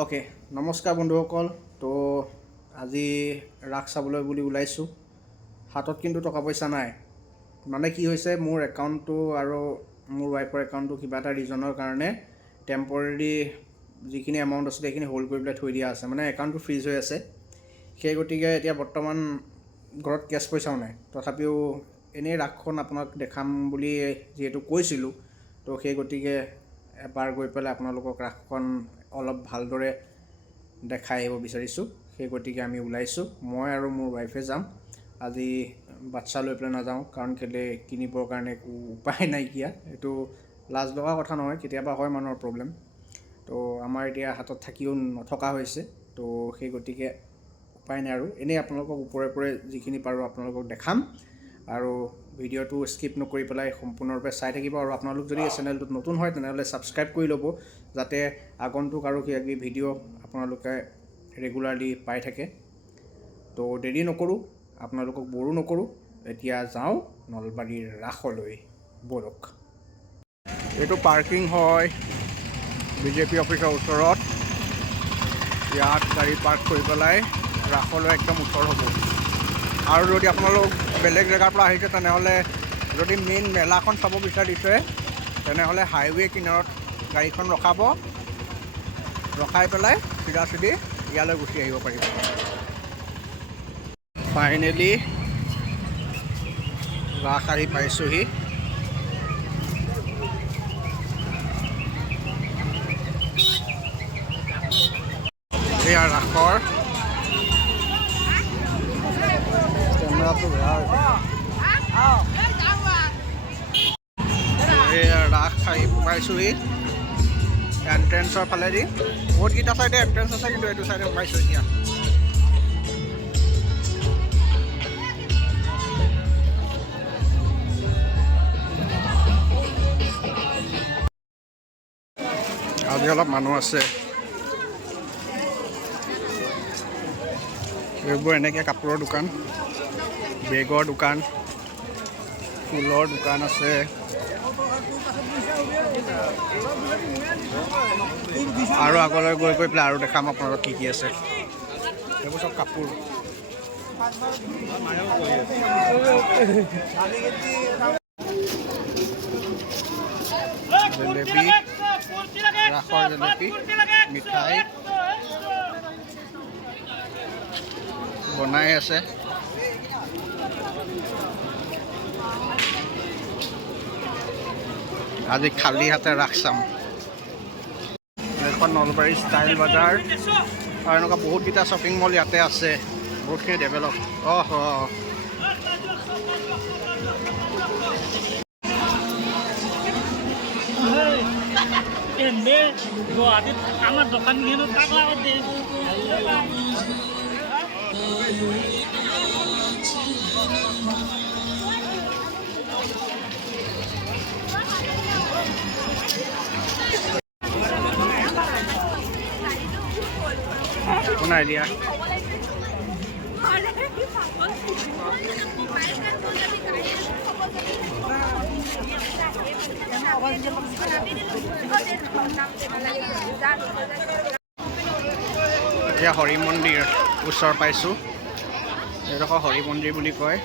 Okay नमस्कार बंधुসকল तो আজি ৰাস চাবলৈ বুলি ওলাইছোঁ হাতত কিন্তু টকা পইচা নাই মানে কি হৈছে মোৰ একাউণ্টটো আৰু মোৰ ৱাইফৰ একাউণ্টটো কিবা এটা ৰিজনৰ কাৰণে টেম্পৰেৰী যিখিনি এমাউণ্ট আছে সেইখিনি হোল্ড কৰি পেলাই থৈ দিয়া আছে মানে একাউণ্টটো ফ্ৰিজ হৈ আছে সেই গতিকে এতিয়া বৰ্তমান ঘৰত কেছ পইচাও নাই তথাপিও এনেই ৰাসখন আপোনাক দেখাম বুলি যেহেতু কৈছিলোঁ তো সেই গতিকে এবাৰ গৈ পেলাই আপোনালোকক ৰাসখন অলপ ভালদৰে দেখাই আহিব বিচাৰিছোঁ সেই গতিকে আমি ওলাইছোঁ মই আৰু মোৰ ৱাইফে যাম আজি বাচ্চা লৈ পেলাই নাযাওঁ কাৰণ কেলে কিনিবৰ কাৰণে একো উপায় নাইকিয়া এইটো লাজ লগা কথা নহয় কেতিয়াবা হয় মানুহৰ প্ৰব্লেম তো আমাৰ এতিয়া হাতত থাকিও নথকা হৈছে তো সেই গতিকে উপায় নাই আৰু এনেই আপোনালোকক ওপৰে যিখিনি পাৰোঁ আপোনালোকক দেখাম আৰু ভিডিঅ'টো স্কিপ নকৰি পেলাই সম্পূৰ্ণৰূপে চাই থাকিব আৰু আপোনালোক যদি এই চেনেলটোত নতুন হয় তেনেহ'লে ছাবস্ক্ৰাইব কৰি ল'ব যাতে আগন্তুক আৰু কিবাকিবি ভিডিঅ' আপোনালোকে ৰেগুলাৰলি পাই থাকে তো দেৰি নকৰোঁ আপোনালোকক বৰো নকৰোঁ এতিয়া যাওঁ নলবাৰীৰ ৰাসলৈ বলক এইটো পাৰ্কিং হয় বিজেপি অফিচৰ ওচৰত ইয়াত গাড়ী পাৰ্ক কৰি পেলাই ৰাসলৈ একদম ওচৰ হ'ব আৰু যদি আপোনালোক বেলেগ জেগাৰ পৰা আহিছে তেনেহ'লে যদি মেইন মেলাখন চাব বিচাৰিছে তেনেহ'লে হাইৱে কিনাৰত গাড়ীখন ৰখাই পেলাই চিধা ইয়ালৈ গুচি আহিব পাৰিব ফাইনেলি ৰাস আহি পাইছোঁহি এয়া ৰাসৰ কেমেৰাটো বেয়া এয়া ৰাস আহি পাইছোঁহি এণ্ট্ৰেঞ্চৰ ফালেদি বহুতকেইটা চাইডে এণ্ট্ৰেঞ্চ আছে কিন্তু এইটো চাইডে সোমাইছোঁ এতিয়া আজি অলপ মানুহ আছে এইবোৰ এনেকৈ কাপোৰৰ দোকান বেগৰ দোকান ফুলৰ দোকান আছে আৰু আগলৈ গৈ পেলাই আৰু দেখাম আপোনালোকক কি আছে এইবোৰ চব কাপোৰ জেলেপি ৰাসৰ জেলেপি মিঠাই বনাই আছে আজি খালী হাতে ৰাস চাম এখন নলবাৰী ষ্টাইল বজাৰ আৰু এনেকুৱা বহুতকেইটা শ্বপিং মল ইয়াতে আছে বহুতখিনি ডেভেলপ আমাৰ দোকান গেল টাকা বনাই দিয়া এতিয়া হৰি মন্দিৰ ওচৰ পাইছোঁ এইডোখৰ হৰি মন্দিৰ বুলি কয়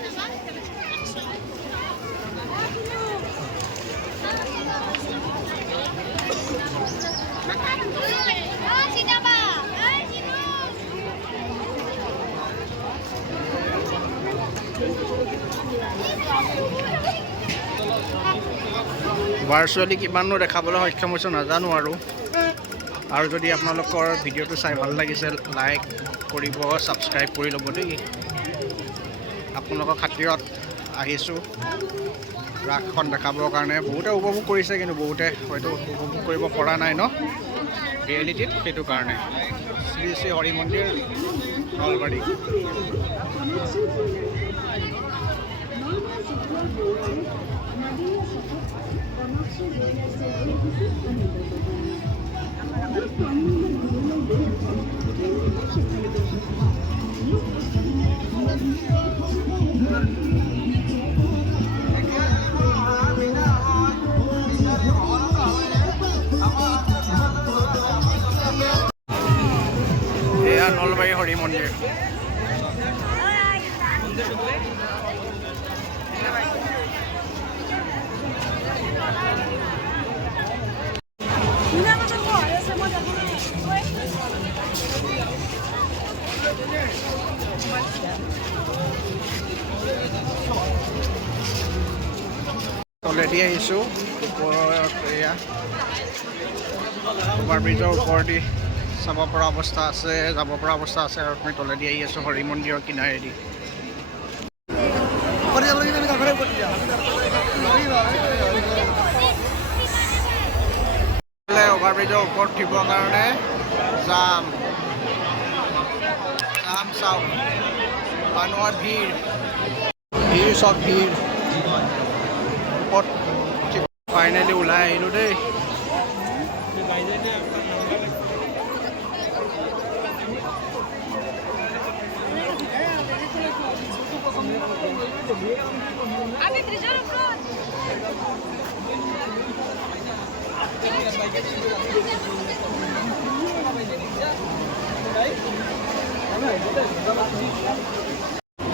ভাৰ্চুৱেলি কিমাননো দেখাবলৈ সক্ষম হৈছোঁ নাজানো আৰু যদি আপোনালোকৰ ভিডিঅ'টো চাই ভাল লাগিছে লাইক কৰিব ছাবস্ক্ৰাইব কৰি ল'ব দেই আপোনালোকৰ খাতিৰত আহিছোঁ ৰাসখন দেখাবৰ কাৰণে বহুতে উপভোগ কৰিছে কিন্তু বহুতে হয়তো উপভোগ কৰিব পৰা নাই ন ৰিয়েলিটিত সেইটো কাৰণে শ্ৰী শ্ৰী হৰি মন্দিৰ নলবাৰী এয়া নলবাৰী হৰি মন্দিৰ। তলেদি আহিছোঁ ওপৰত এয়া অভাৰব্ৰিজৰ ওপৰেদি চাব পৰা অৱস্থা আছে, যাব পৰা অৱস্থা আছে আৰু আমি তলেদি আহি আছোঁ হৰি মন্দিৰৰ কিনাৰেদি। অভাৰব্ৰিজৰ ওপৰত উঠিবৰ কাৰণে যাম চাওক, মানুহৰ ভিৰ চব ভিৰ। ওপৰত ফাইনেলি ওলাই আহিলোঁ দেই।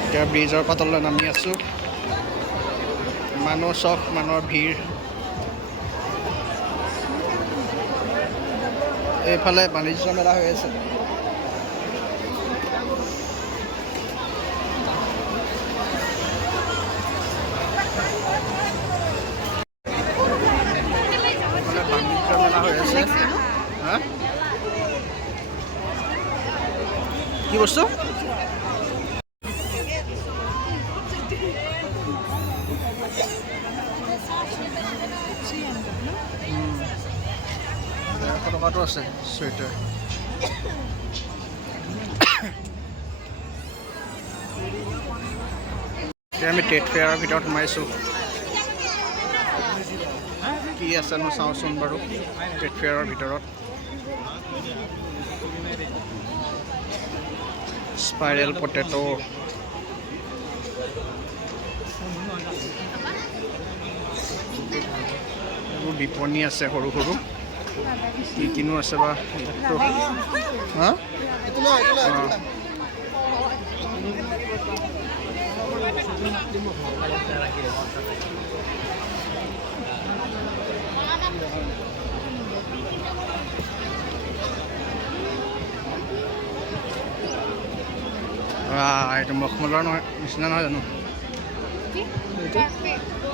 এতিয়া ব্ৰিজৰ পাতলৈ নামি আছোঁ। মানুহ চব, মানুহৰ ভিৰ। এইফালে বাণিজ্য মেলা হৈ আছে। বাণিজ্য মেলা হৈ আছে। হা কি বস্তু? টকাটো আছে চুৱেটাৰ। এতিয়া আমি ট্ৰেড ফেয়াৰৰ ভিতৰত সোমাইছোঁ। কি আছেনো চাওঁচোন বাৰু ট্ৰেড ফেয়াৰৰ ভিতৰত। স্পাইৰেল পটেটো, এইবোৰ বিপণী আছে সৰু সৰু। কি কিনো আছে বা হা এইটো মখমলৰ নহয় নিচিনা নহয় জানো?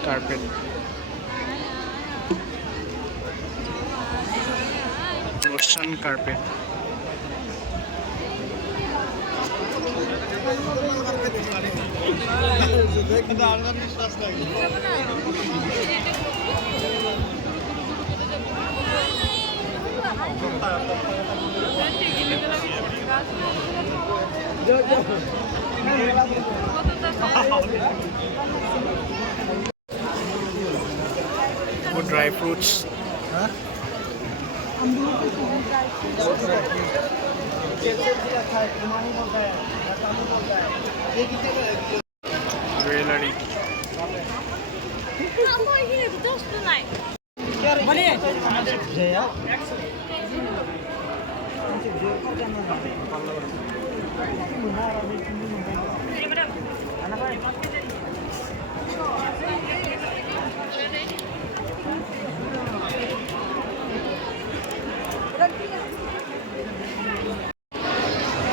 Carpet. Ocean carpet. Dry fruits. Huh? Jewelry.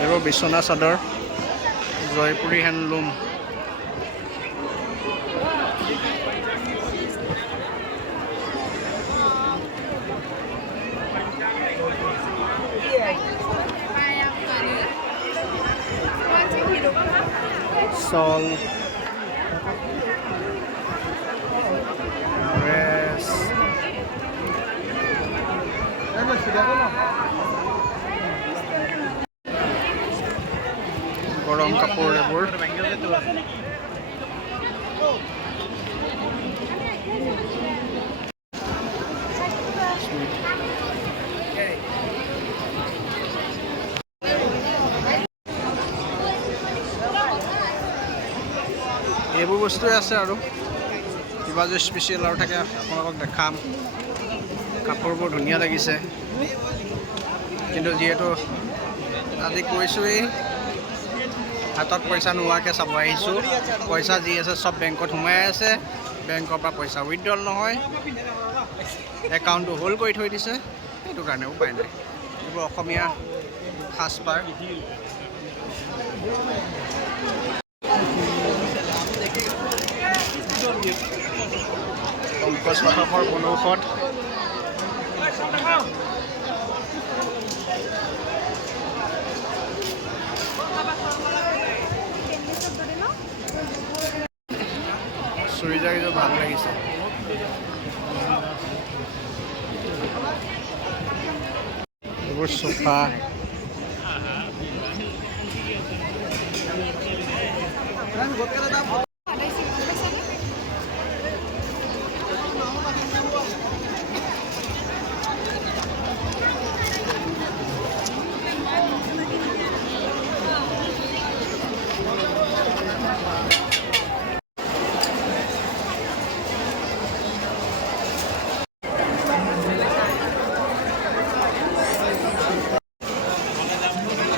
এইবোৰ বিছনা চাদৰ, জয়পুৰী হেণ্ডলুম। চল, ড্ৰেছ, গৰম কাপোৰ এইবোৰ। এইবোৰ বস্তুৱে আছে আৰু কিবা যদি স্পেচিয়েল আৰু থাকে আপোনালোকক দেখাম। কাপোৰবোৰ ধুনীয়া লাগিছে, কিন্তু যিহেতু আজি কৈছোঁৱেই হাতত পইচা নোহোৱাকৈ চাব আহিছোঁ। পইচা যি আছে চব বেংকত সোমাই আছে, বেংকৰ পৰা পইচা উইথড্ৰল নহয়, একাউণ্টটো হোল্ড কৰি থৈ দিছে। সেইটো কাৰণে উপায় নাই। এইবোৰ অসমীয়া সাজপাৰ। পংকজ পাঠকৰ বনৌষধ। চুৰিজাৰকেইযোৰ ভাল লাগিছে। এইবোৰ চোফা,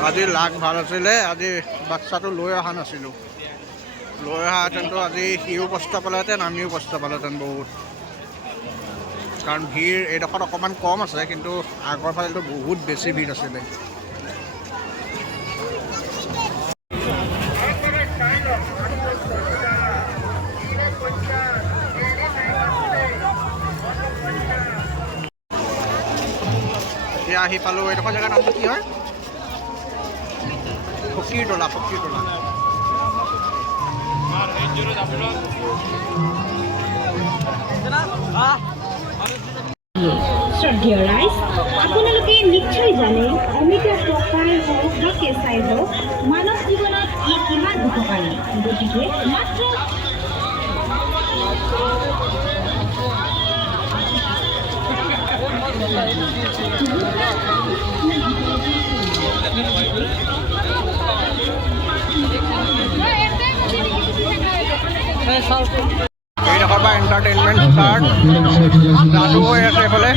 আজি লাগ ভাল আছিলে। আজি বাচ্চাটো লৈ অহা নাছিলোঁ। লৈ অহাহেঁতেনতো আজি সিও কষ্ট পালেহেঁতেন, আমিও কষ্ট পালেহেঁতেন বহুত। কাৰণ ভিৰ এইডোখৰত অকণমান কম আছে, কিন্তু আগৰ ফালেতো বহুত বেছি ভিৰ আছিলে। এতিয়া আহি পালোঁ। এইডোখৰ জেগাৰ নামটো কি হয়? ফকীৰতলা। ফকীৰতলা। শ্ৰদ্ধেয় ৰাইজ, আপোনালোকে নিশ্চয় জানে অমিত প্ৰকাৰ হওক বা কেঁচাই হওক মানৱ জীৱনত ই কিমান উপকাৰী। গতিকে মাত্ৰ এইডোখৰ পৰা এণ্টাৰটেইনমেণ্ট ষ্টাৰ্ট। যাদু হৈ আছে এইফালে।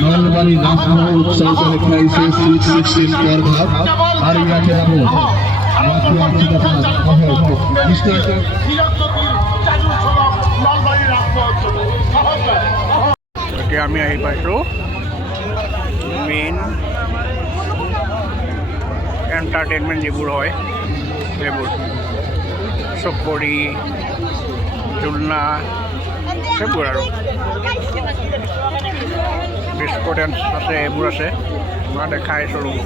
এতিয়া আমি আহি পাইছোঁ মেইন এণ্টাৰটেইনমেণ্ট যিবোৰ হয় সেইবোৰ। চকৰি, জোলনা, সেইবোৰ আৰু বিস্কুট আছে, এইবোৰ আছে। মই দেখাইছোঁ ৰ'ব।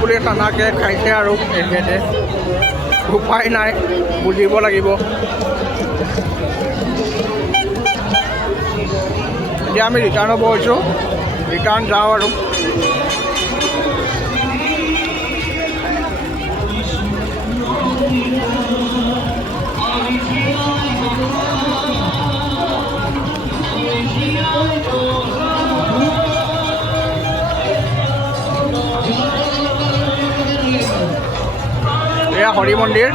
পুলিয়ে টানাকৈ খাইছে আৰু এখেতে উপায় নাই, বুজিব লাগিব। এতিয়া আমি ৰিটাৰ্ণ হ'ব হৈছোঁ, ৰিটাৰ্ণ যাওঁ আৰু। এয়া হৰি মন্দিৰ।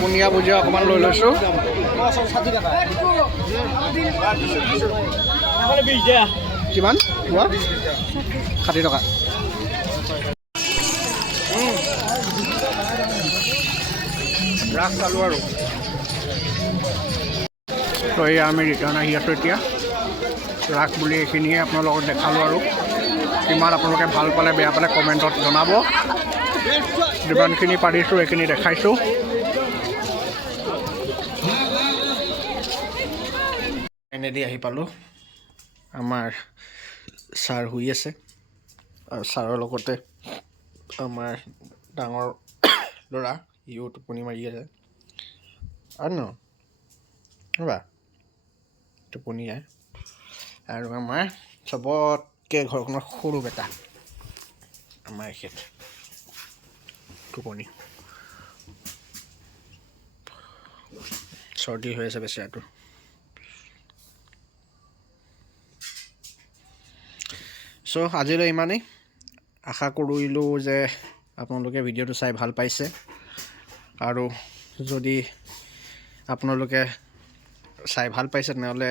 বুনিয়া ভুজিয়া অকণমান লৈ লৈছোঁ। কিমান 60 টকা। ৰাস চালোঁ আৰু তো এয়া আমি ৰিটাৰ্ণ আহি আছোঁ এতিয়া। ৰাস বুলি এইখিনিয়ে আপোনালোকক দেখালোঁ আৰু কিমান আপোনালোকে ভাল পালে বেয়া পালে কমেণ্টত জনাব। যিমানখিনি পাৰিছোঁ এইখিনি দেখাইছোঁ। এনেদি আহি পালোঁ। আমাৰ ছাৰ শুই আছে আৰু ছাৰৰ লগতে আমাৰ ডাঙৰ ল'ৰা সিও টোপনি মাৰি আছে আৰু ৰ'বা টোপনি যায়। আৰু আমাৰ চবতকৈ ঘৰখনৰ সৰু বেটা আমাৰ এখেত টোপনি। চৰ্দি হৈ আছে বেচেৰাটো। চ' আজিলৈ ইমানেই। আশা কৰিলোঁ যে আপোনালোকে ভিডিঅ'টো চাই ভাল পাইছে আৰু যদি আপোনালোকে চাই ভাল পাইছে তেনেহ'লে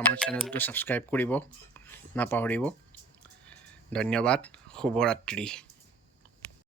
আমাৰ চেনেলটো ছাবস্ক্ৰাইব কৰিব নাপাহৰিব। ধন্যবাদ। শুভৰাত্ৰি।